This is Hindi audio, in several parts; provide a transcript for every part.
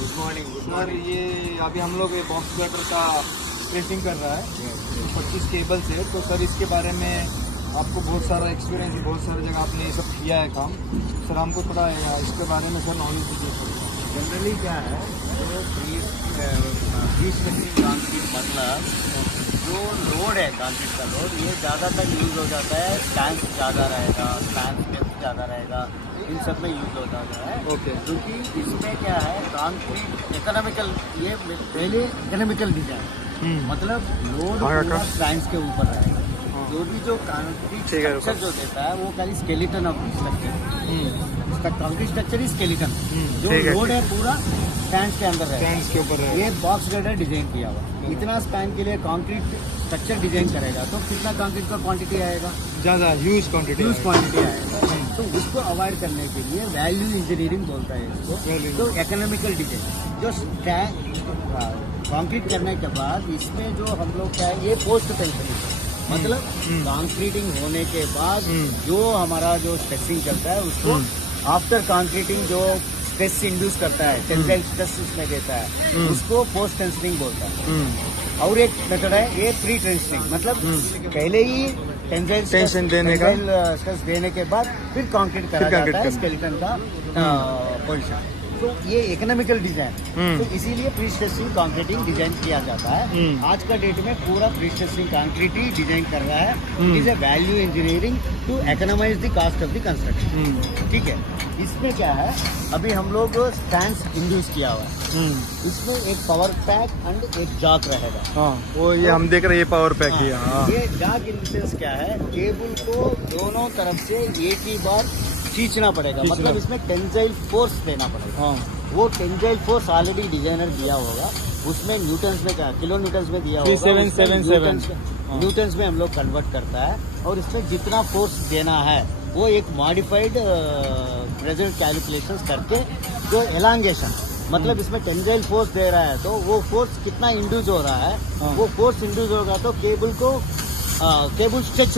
गुड मॉर्निंग सर ये अभी हम लोग बॉक्स गटर का प्रिंटिंग कर रहा है 25 केबल से। तो सर इसके बारे में आपको बहुत सारा एक्सपीरियंस है, बहुत सारी जगह आपने ये सब किया है काम। सर हमको थोड़ा इसके बारे में सर नॉलेज दीजिए सर। जनरली क्या है जो बीच में कंक्रीट मतलब जो लोड है कंक्रीट का लोड ये ज़्यादातर यूज़ हो जाता है। टैंक ज़्यादा रहेगा, टैंक डेप्थ ज़्यादा रहेगा, इन सब में यूज़ हो जाता है। ओके। क्योंकि इसमें क्या है कंक्रीट इकोनॉमिकल, ये पहले इकोनॉमिकल डिजाइन मतलब लोड पूरा टैंक्स के ऊपर रहेगा। जो भी जो कंक्रीट स्ट्रक्चर जो देता है वो खाली स्केलेटन ऑफ स्ट्रक्चर, उसका कंक्रीट स्ट्रक्चर ही स्केलेटन। जो लोड है पूरा टैंक्स के अंदर रहेगा, टैंक्स के ऊपर है। ये बॉक्स गटर डिजाइन किया हुआ। इतना स्पैन के लिए कंक्रीट स्ट्रक्चर डिजाइन करेगा तो कितना कंक्रीट का क्वांटिटी आएगा, ज़्यादा ह्यूज क्वांटिटी आएगा। तो उसको अवॉइड करने के लिए वैल्यू इंजीनियरिंग बोलता है इसको। तो इकोनॉमिकल डिजाइन जो कंक्रीट करने के बाद इसमें जो हम लोग क्या है ये पोस्ट टेंशन मतलब कंक्रीटिंग होने के बाद जो हमारा जो स्ट्रेसिंग करता है उसको आफ्टर कंक्रीटिंग जो स्ट्रेस इंड्यूस करता है, टेंसाइल स्ट्रेस उसमें देता है, उसको पोस्ट टेंशनिंग बोलता है। और एक मेथड है ये प्री टेंशनिंग मतलब पहले ही टेंशन देने का स्ट्रेस देने के बाद फिर कंक्रीट करा जाता है स्केलेटन का पोजीशन। तो ये इकोनॉमिकल डिजाइन, तो इसीलिए प्री स्ट्रेसिंग कंक्रीटिंग डिजाइन किया जाता है। आज का डेट में पूरा प्री स्ट्रेसिंग कंक्रीट ही डिजाइन कर रहा है। It is a value engineering to economize the cost of the construction. ठीक है, इसमें क्या है अभी हम लोग स्टैंड्स इंड्यूस किया हुआ है। इसमें एक पावर पैक एंड एक जॉक रहेगा। हाँ, वो ये हम देख रहे हैं ये पावर पैक ही है। हाँ। ये जॉक इन सेंस क्या है, केबल को दोनों तरफ से एक ही बार खींचना पड़ेगा, मतलब इसमें टेंसाइल फोर्स देना पड़ेगा। वो टेंसाइल फोर्स ऑलरेडी डिजाइनर दिया होगा, उसमें न्यूटन्स में क्या किलो न्यूटन्स में दिया होगा, 3777 न्यूटन्स में हम लोग कन्वर्ट करता है। और इसमें जितना फोर्स देना है वो एक मॉडिफाइड प्रेशर कैलकुलेशंस करके जो एलांगेशन मतलब इसमें टेंसाइल फोर्स दे रहा है तो वो फोर्स कितना इंड्यूस हो रहा है, वो फोर्स इंड्यूस होगा तो केबल स्ट्रेच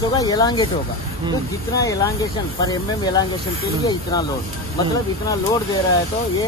होगा, एलांगेट होगा। तो जितना एलांगेशन पर एमएम एलांगेशन के लिए इतना लोड मतलब इतना लोड दे रहा है तो ये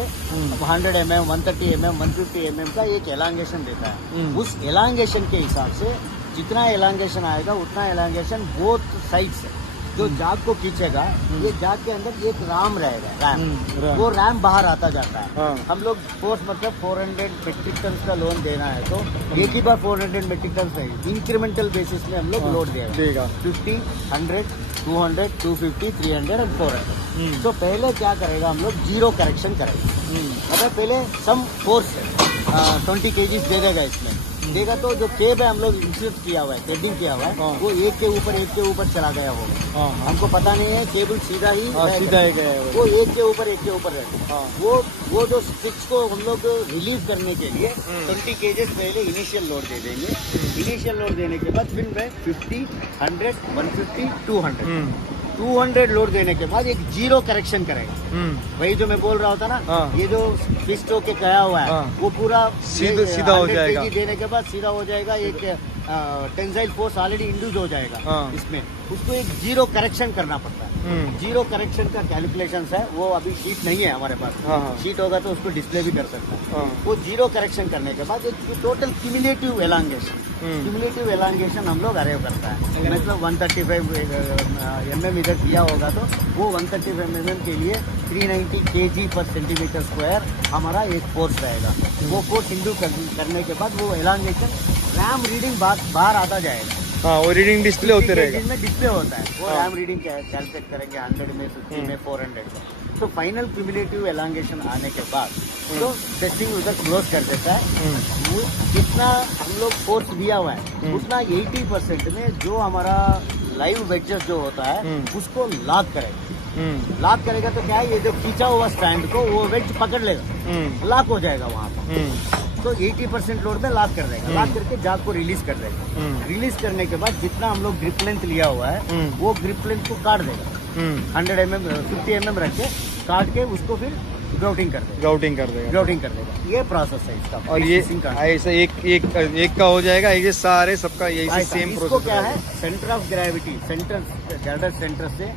100 mm, 130 mm, 150 mm का एक एलांगेशन देता है। उस एलांगेशन के हिसाब से जितना एलांगेशन आएगा उतना एलांगेशन बोथ साइड से जो जाग को खींचेगा, ये जाग के अंदर एक राम रहेगा, रैम वो रैम बाहर आता जाता है। हम लोग फोर्स मतलब 400 मेट्रिक टन का लोन देना है तो एक ही बार 400 मेट्रिक टन रहेगी। इंक्रीमेंटल बेसिस में हम लोग लोड देगा 50, 100, 200, 250, 300 और 400। तो पहले क्या करेगा हम लोग जीरो करेक्शन करेंगे, मतलब पहले सम फोर्स 20 kg दे देगा इसमें देगा तो जो केब है हम लोग इंसर्ट किया हुआ है, थ्रेडिंग किया हुआ है, वो एक के ऊपर चला गया होगा। हमको पता नहीं है, केबल सीधा ही गया, वो एक के ऊपर रहता है। वो जो स्टिच को हम लोग रिलीज करने के लिए 20 kg पहले इनिशियल लोड दे देंगे। इनिशियल लोड देने के बाद फिर 50, 100, 150, 200 लोड देने के बाद एक जीरो करेक्शन करेगा। वही जो मैं बोल रहा होता ना, ये जो फिक्स होके गया हुआ है वो पूरा सीधा हो जाएगा। देने के बाद सीधा हो जाएगा, एक टेंसाइल फोर्स ऑलरेडी इंड्यूस हो जाएगा इसमें। उसको एक जीरो करेक्शन करना पड़ता है। जीरो करेक्शन का कैलकुलेशंस है, वो अभी शीट नहीं है हमारे पास। शीट होगा तो उसको डिस्प्ले भी कर सकता है। वो जीरो करेक्शन करने के बाद एक टोटल क्यूमुलेटिव एलांगेशन हम लोग अरेव करता है। मतलब 135 mm इधर दिया होगा तो वो 135 mm के लिए 390 kg पर सेंटीमीटर स्क्वायर हमारा एक फोर्स रहेगा। वो फोर्स इंड्यूस करने के बाद वो एलांगेशन रैम रीडिंग बाहर आता जाएगा। हाँ, वो रीडिंग डिस्प्ले होते रहेगा, में डिस्प्ले होता है। वो रैम रीडिंग कैलकुलेट करेंगे 100 में, 50 में, 400 में। तो फाइनल क्यूमुलेटिव एलांगेशन आने के बाद तो टेस्टिंग उधर क्लोज कर देता है। वो जितना हम लोग फोर्स दिया हुआ है उतना 80% में जो हमारा लाइव वेजेस जो होता है उसको लॉक करेगा। तो क्या है, ये जो खींचा हुआ स्टैंड को वो वेज पकड़ लेगा, लॉक हो जाएगा वहाँ पर। तो 80% लोड में लॉक कर देगा, लॉक करके जाग को रिलीज कर देगा। रिलीज करने के बाद जितना हम लोग ग्रिप लेंथ लिया हुआ है वो ग्रिप लेंथ को काट देगा। 100 mm, 50 mm रख के काट के उसको फिर ग्राउटिंग कर देगा। ये प्रोसेस है इसका। और ये ऐसा एक का हो जाएगा, ये सारे सबका यही सेम प्रोसेस। क्या है, सेंटर ऑफ ग्रेविटी सेंटर से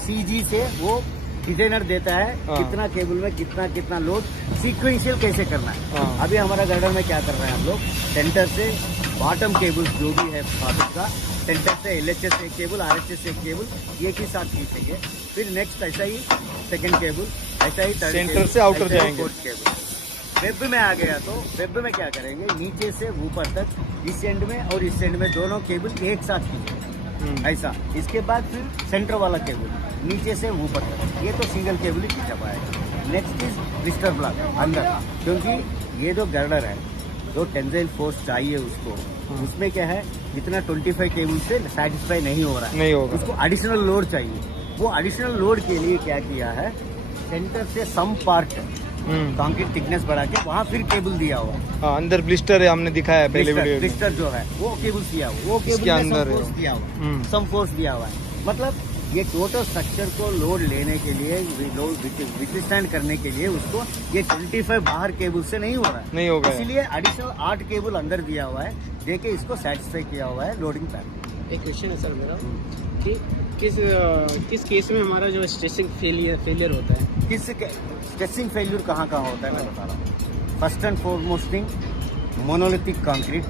CG से वो डिजाइनर देता है हाँ। कितना केबल में कितना लोड सीक्वेंशियल कैसे करना है। हाँ। अभी हमारा गर्डर में क्या कर रहे हैं हम लोग, सेंटर से बॉटम केबल जो भी है फाब्रिक का, सेंटर से LHS एक केबल, RHS एक केबल एक ही साथ खींचेंगे। फिर नेक्स्ट ऐसा ही सेकंड केबल, ऐसा ही थर्ड सेंटर से आउटर ऐसा ही जाएंगे। Fourth cable. वेब में आ गया तो वेब में क्या करेंगे, नीचे से ऊपर तक इस एंड में और इस एंड में दोनों केबल एक साथ खींचेंगे ऐसा। इसके बाद फिर सेंटर वाला केबल नीचे से ऊपर तक, ये तो सिंगल केबल ही खींचा पाएगा। नेक्स्ट इज ब्लिस्टर ब्लॉक अंदर, क्योंकि ये जो गर्डर है जो टेंसाइल फोर्स चाहिए उसको, उसमें क्या है इतना 25 केबल से सेटिस्फाई नहीं हो रहा है, नहीं होगा। उसको एडिशनल लोड चाहिए। वो एडिशनल लोड के लिए क्या किया है, सेंटर से सम पार्ट कंक्रीट थिकनेस बढ़ा के वहाँ फिर केबल दिया हुआ है। हाँ, अंदर ब्लिस्टर है, हमने दिखाया है पहले वीडियो में। ब्लिस्टर जो है वो केबल दिया हुआ, वो इसके केबल में अंदर सम है। फोर्स दिया हुआ, सम फोर्स दिया हुआ है। मतलब ये टोटल स्ट्रक्चर को लोड लेने के लिए, विथस्टैंड करने के लिए उसको ये 25 बाहर केबल से नहीं हो रहा है, नहीं होगा। इसीलिए एडिशनल 8 केबल अंदर दिया हुआ है, देके इसको सेटिस्फाई किया हुआ है लोडिंग पैड। एक क्वेश्चन है सर मेरा कि किस केस में हमारा जो स्ट्रेसिंग फेलियर होता है? किस स्ट्रेसिंग फेल्यूर कहाँ होता है मैं बता रहा हूँ। First and foremost thing, monolithic concrete